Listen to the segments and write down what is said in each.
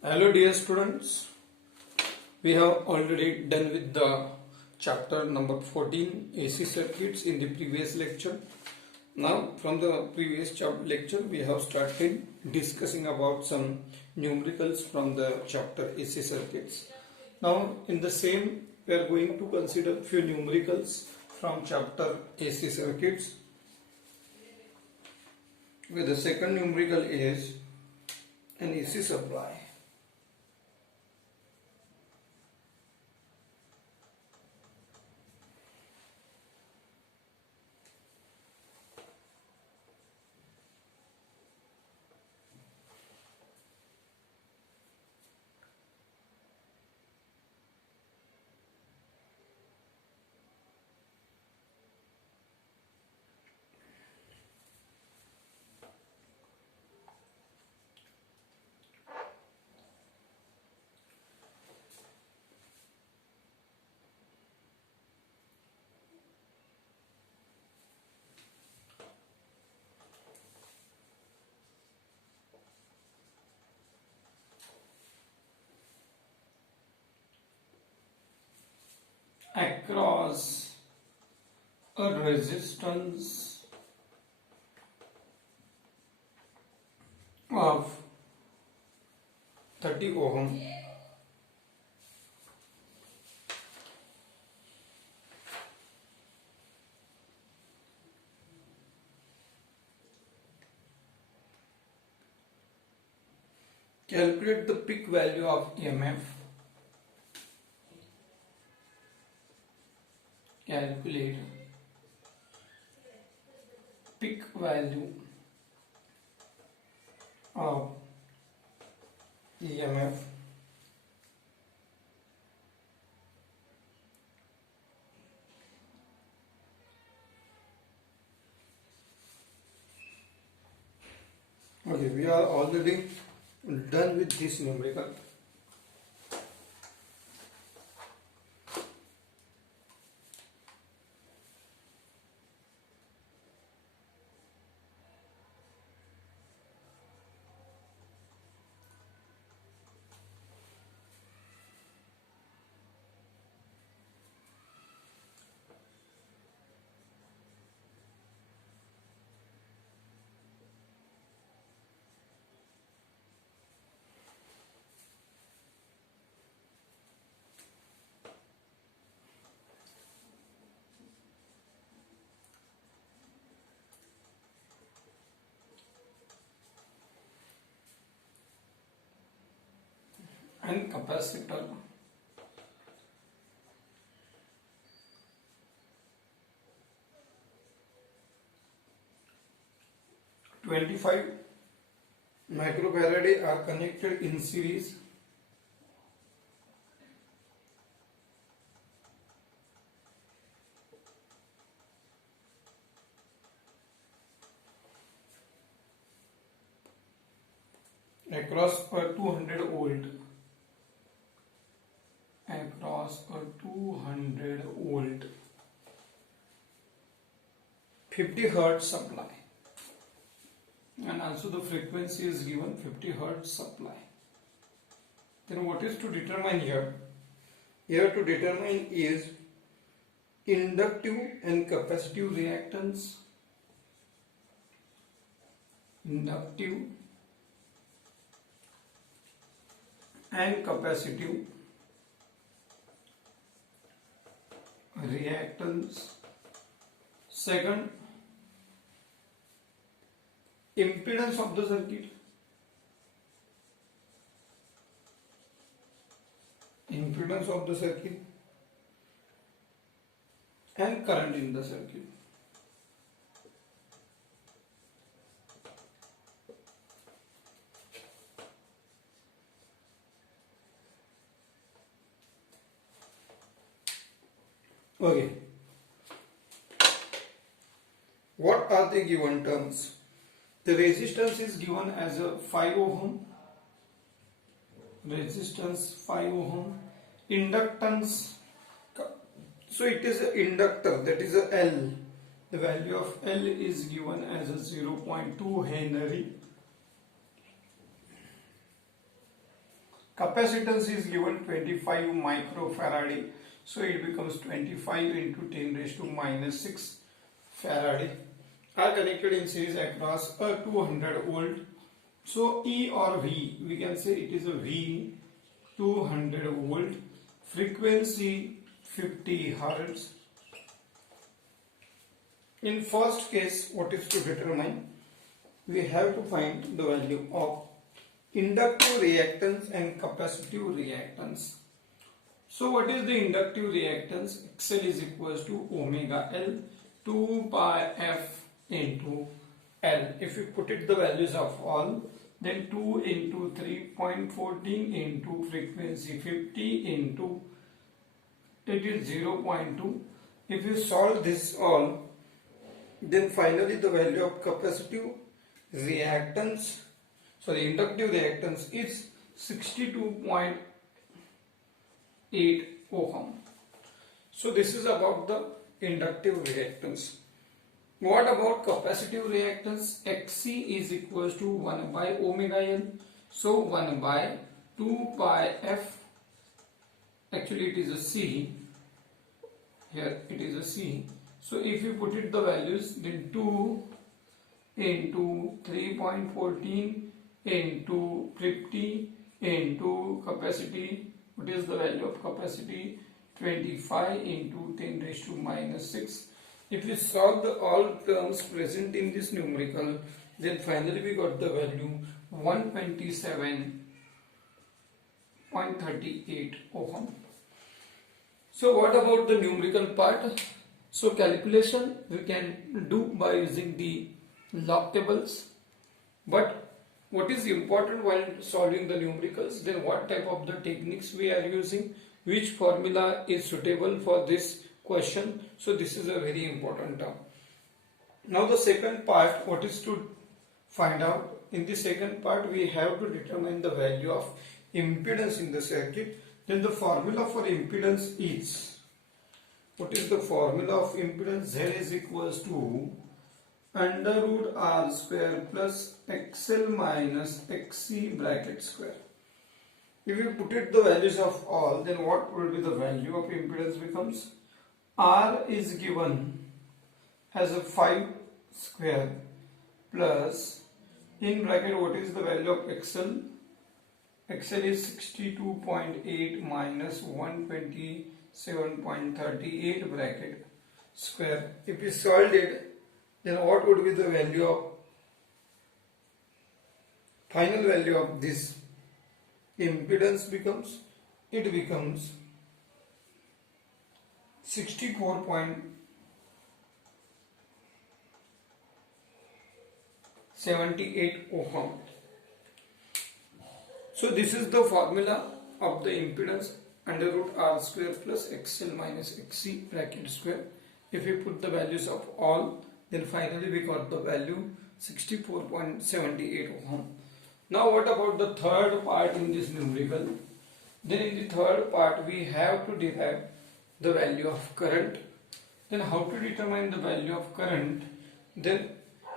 Hello dear students, we have already done with the chapter number 14 AC circuits in the previous lecture. Now from the previous lecture we have started discussing about some numericals from the chapter AC circuits. Now in the same we are going to consider few numericals from chapter AC circuits, where the second numerical is an AC supply. Across a resistance of 30 ohm, calculate the peak value of EMF. Calculate peak value of EMF Okay, we are already done with this numerical. And capacitor. "25 microfarad are connected in series across a 200 volt. Across a 200 volt 50 hertz supply, and also the frequency is given 50 hertz supply. Then what is to determine here? Here to determine is inductive and capacitive reactance. Inductive and capacitive reactance. Second, impedance of the circuit. Impedance of the circuit and current in the circuit. Okay. What are the given terms? The resistance is given as a 5 ohm. Resistance 5 ohm. Inductance. So it is an inductor, that is a L. The value of L is given as a 0.2 Henry. Capacitance is given 25 microfarad, so it becomes 25 into 10 raised to minus 6 farad are connected in series across a 200 volt. So E or V, we can say it is a V, 200 volt, frequency 50 hertz. In first case, what is to determine? We have to find the value of inductive reactance and capacitive reactance. So what is the inductive reactance? XL is equals to omega L 2 pi F into L. If you put it the values of all, then 2 into 3.14 into frequency 50 into it is 0.2. If you solve this all, then finally the value of capacitive reactance, sorry, inductive reactance is 62.8 ohm. So this is about the inductive reactance. What about capacitive reactance? Xc is equals to 1 by omega L. So 1 by 2 pi F. Actually it is a C. Here it is a C. So if you put it the values, then 2 into 3.14 into 50 into capacity. What is the value of capacity? 25 into 10 raised to minus 6. If we solve the all terms present in this numerical, then finally we got the value 127.38 ohm. So what about the numerical part? So calculation we can do by using the log tables. But what is important while solving the numericals? Then what type of the techniques we are using? Which formula is suitable for this question? So this is a very important term. Now the second part, what is to find out? In the second part we have to determine the value of impedance in the circuit. Then the formula for impedance is, what is the formula of impedance? Z is equals to under root R square plus XL minus XC bracket square. If you put it the values of all, then what will be the value of impedance becomes? R is given as a 5 square plus in bracket what is the value of XL? XL is 62.8 minus 127.38 bracket square. If we solve it, then what would be the value of final value of this impedance becomes? It becomes 64.78 ohm. So this is the formula of the impedance under root R square plus XL minus XC bracket square. If we put the values of all, then finally we got the value 64.78 ohm. Now what about the third part in this numerical? Then in the third part we have to derive the value of current. Then how to determine the value of current? Then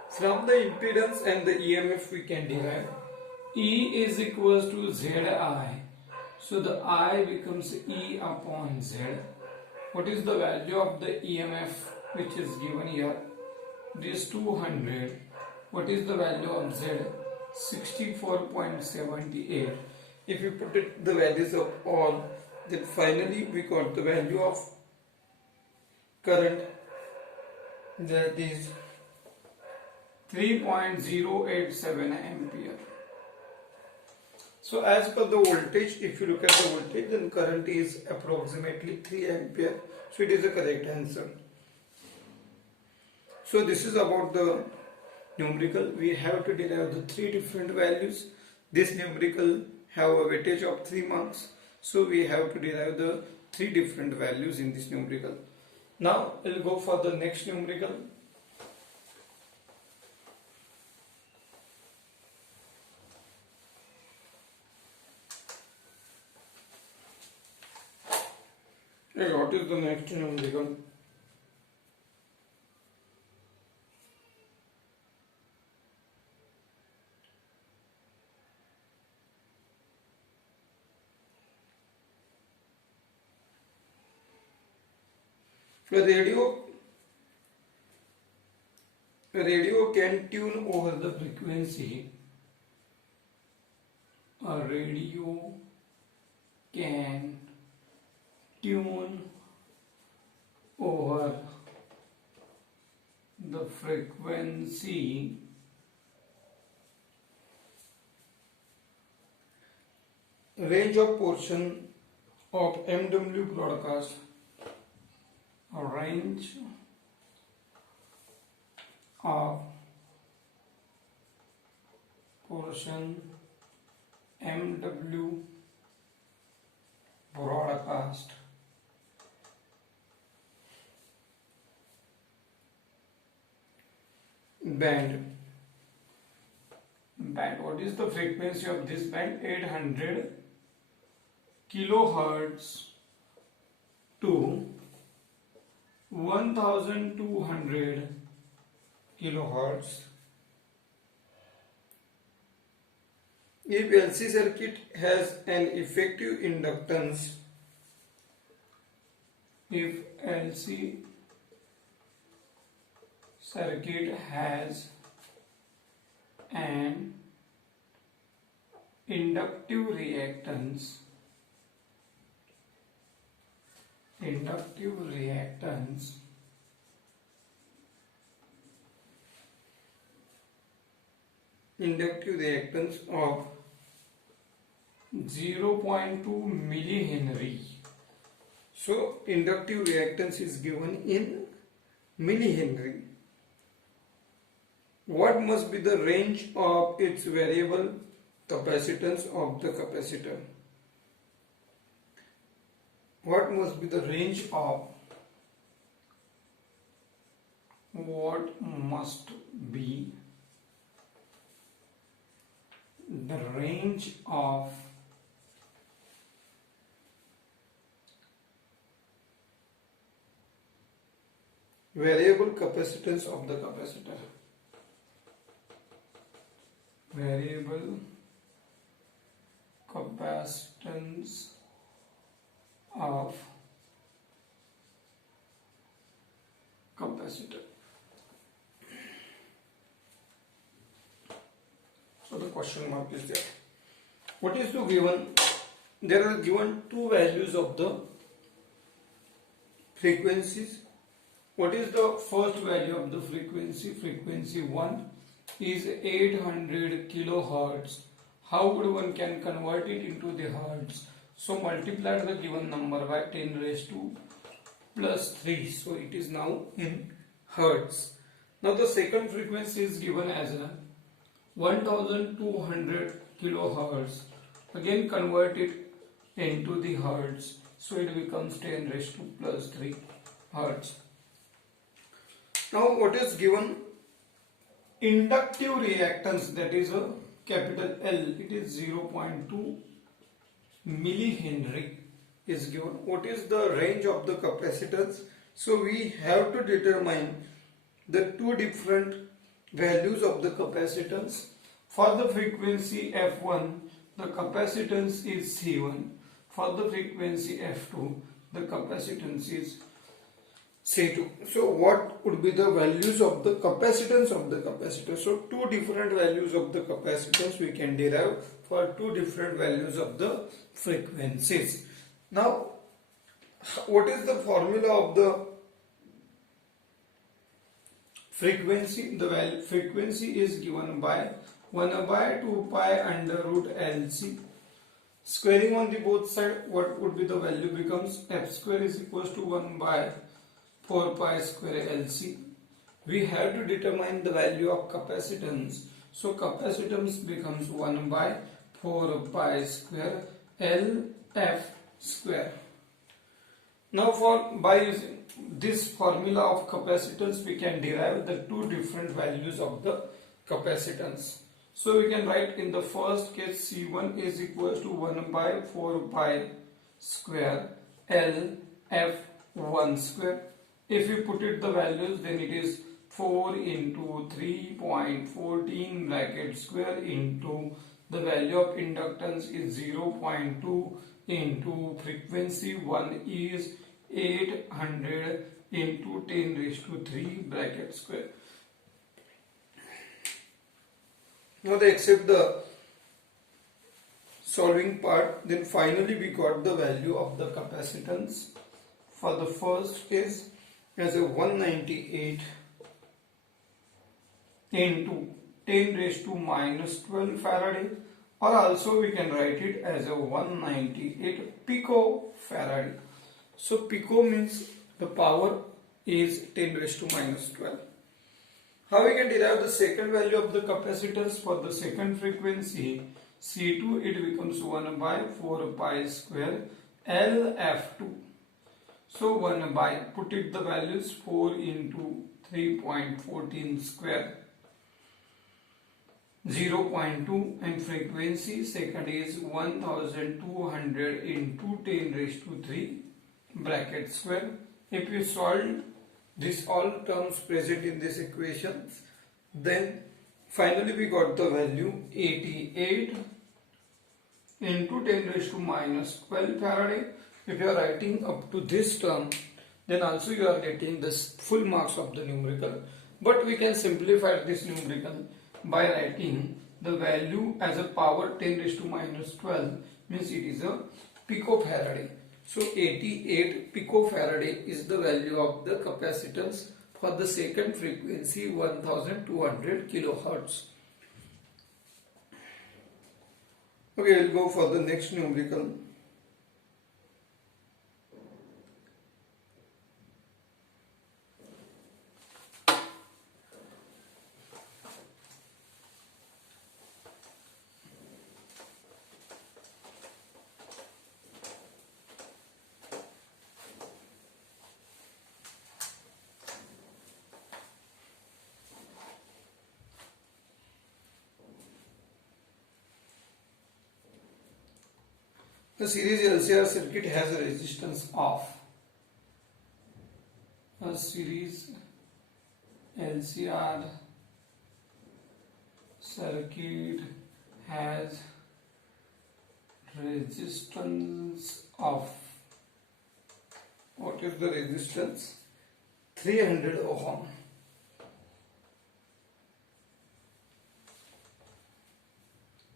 from the impedance and the EMF we can derive E is equals to ZI. So the I becomes E upon Z. What is the value of the EMF which is given here? This 200. What is the value of Z? 64.78. If you put it the values of all, then finally we got the value of current, that is 3.087 ampere. So as per the voltage, if you look at the voltage, then current is approximately 3 ampere. So it is the correct answer. So this is about the numerical. We have to derive the 3 different values. This numerical have a weightage of 3 marks. So we have to derive the 3 different values in this numerical. Now we'll go for the next numerical. Okay, what is the next numerical? A radio can tune over the frequency. A radio can tune over the frequency range of portion of MW broadcast. A range of portion MW broadcast band. What is the frequency of this band? 800 kilohertz to 1200 kilohertz. If LC circuit has an effective inductance, if LC circuit has an inductive reactance, of 0.2 millihenry. So inductive reactance is given in millihenry. What must be the range of its variable capacitance of the capacitor? What must be the range of variable capacitance of the capacitor? Variable capacitance of capacitor. So the question mark is there. What is the given? There are given two values of the frequencies. What is the first value of the frequency? Frequency 1 is 800 kilohertz. How would one can convert it into the hertz? So multiply the given number by 10 raised to plus 3. So it is now in hertz. Now the second frequency is given as 1200 kilohertz. Again convert it into the hertz. So it becomes 10 raised to plus 3 hertz. Now what is given? Inductive reactance, that is a capital L, it is 0.2 millihenry is given. What is the range of the capacitance? So we have to determine the two different values of the capacitance. For the frequency F1, the capacitance is C1. For the frequency F2, the capacitance is C2. So what would be the values of the capacitance of the capacitor? So two different values of the capacitance we can derive for two different values of the frequencies. Now what is the formula of the frequency? The frequency is given by 1 by 2 pi under root LC. Squaring on the both side, what would be the value becomes? F square is equals to 1 by 4 pi square LC. We have to determine the value of capacitance. So capacitance becomes 1 by 4 pi square LF square. Now by using this formula of capacitance, we can derive the two different values of the capacitance. So we can write in the first case C1 is equals to 1 by 4 pi square LF1 square. If we put it the values, then it is 4 into 3.14 bracket square into the value of inductance is 0.2 into frequency 1 is 800 into 10 raised to 3 bracket square. Now they accept the solving part. Then finally we got the value of the capacitance for the first case as a 198 into 10 raised to minus 12 Faraday, or also we can write it as a 198 picofarad. So pico means the power is 10 raised to minus 12. How we can derive the second value of the capacitance for the second frequency C2? It becomes 1 by 4 pi square LF2. So 1 by, put it the values, 4 into 3.14 square, 0.2, and frequency second is 1200 into 10 raised to 3 bracket square. If you solve this all terms present in this equation, then finally we got the value 88 into 10 raised to minus 12 Faraday. If you are writing up to this term, then also you are getting the full marks of the numerical. But we can simplify this numerical by writing the value as a power 10 raised to minus 12, means it is a picofarad. So 88 picofarad is the value of the capacitance for the second frequency 1200 kilohertz. Okay, we'll go for the next numerical. The series LCR circuit has a resistance of, a series LCR circuit has resistance of, what is the resistance? 300 ohm.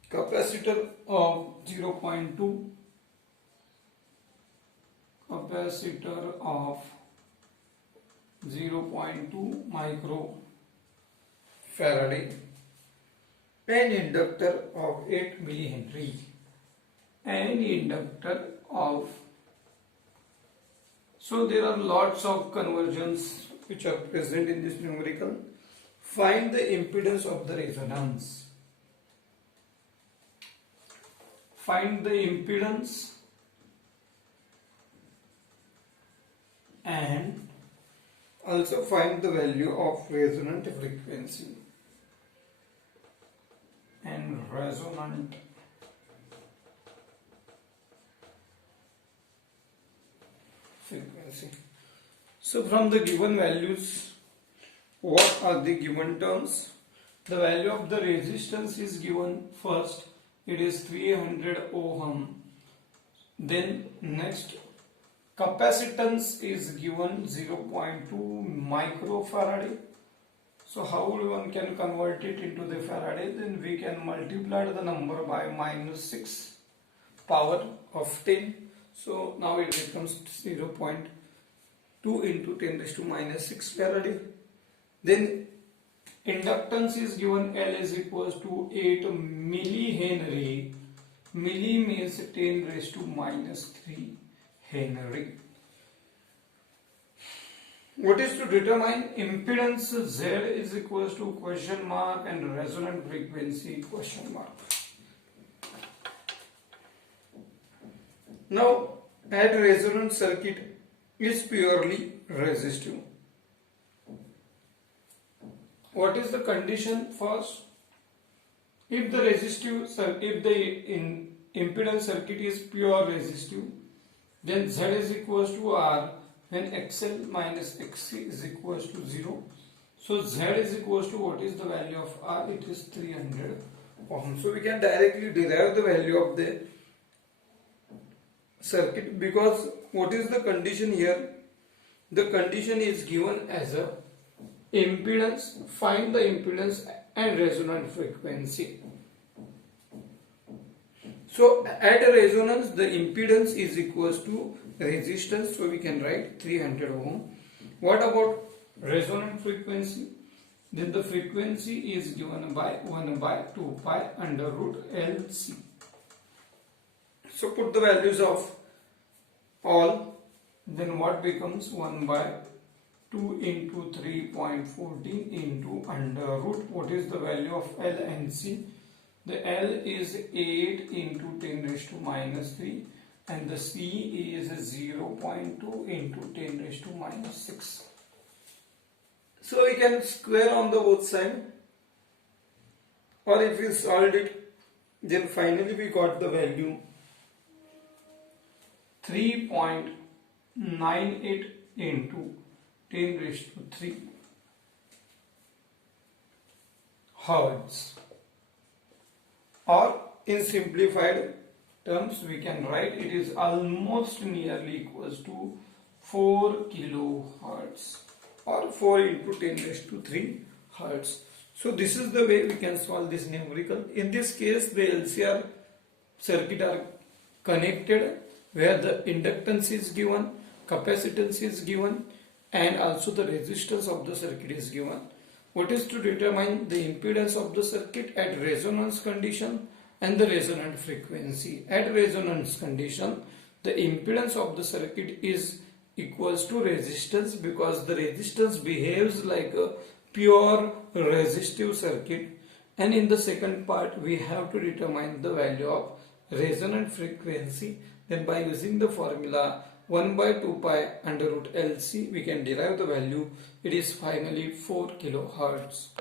Capacitor of 0.2, capacitor of 0.2 microfarad, and inductor of 8 millihenry, and inductor of. So there are lots of conversions which are present in this numerical. Find the impedance of the resonance. Find the impedance and also find the value of resonant frequency and resonant frequency. So from the given values, what are the given terms? The value of the resistance is given first, it is 300 ohm. Then next, capacitance is given 0.2 microfarad. So how one can convert it into the Faraday? Then we can multiply the number by minus 6 power of 10. So now it becomes 0.2 into 10 raised to minus 6 Faraday. Then inductance is given, L is equals to 8 millihenry. Milli means 10 raised to minus 3 Henry. What is to determine impedance? Z is equals to question mark and resonant frequency question mark. Now, at resonant circuit is purely resistive. What is the condition first? If the impedance circuit is pure resistive, then Z is equals to R when XL minus XC is equals to 0. So Z is equals to, what is the value of R? It is 300 ohm. So we can directly derive the value of the circuit, because what is the condition here? the condition is given as a impedance. Find the impedance and resonant frequency. So at a resonance, the impedance is equals to resistance, so we can write 300 ohm. What about resonant frequency? Then the frequency is given by 1 by 2 pi under root LC. So put the values of all, then what becomes 1 by 2 into 3.14 into under root. What is the value of L and C? The L is 8 into 10 raised to minus 3 and the C is 0.2 into 10 raised to minus 6. So we can square on the both side, or if we solved it, then finally we got the value 3.98 into 10 raised to 3 Hertz. Or in simplified terms we can write it is almost nearly equals to 4 kilohertz, or 4 into 10 raised to 3 Hertz. So this is the way we can solve this numerical. In this case the LCR circuit are connected where the inductance is given, capacitance is given, and also the resistance of the circuit is given. What is to determine the impedance of the circuit at resonance condition and the resonant frequency. At resonance condition, the impedance of the circuit is equals to resistance, because the resistance behaves like a pure resistive circuit. And in the second part we have to determine the value of resonant frequency. Then by using the formula 1 by 2 pi under root LC we can derive the value. It is finally 4 kilohertz.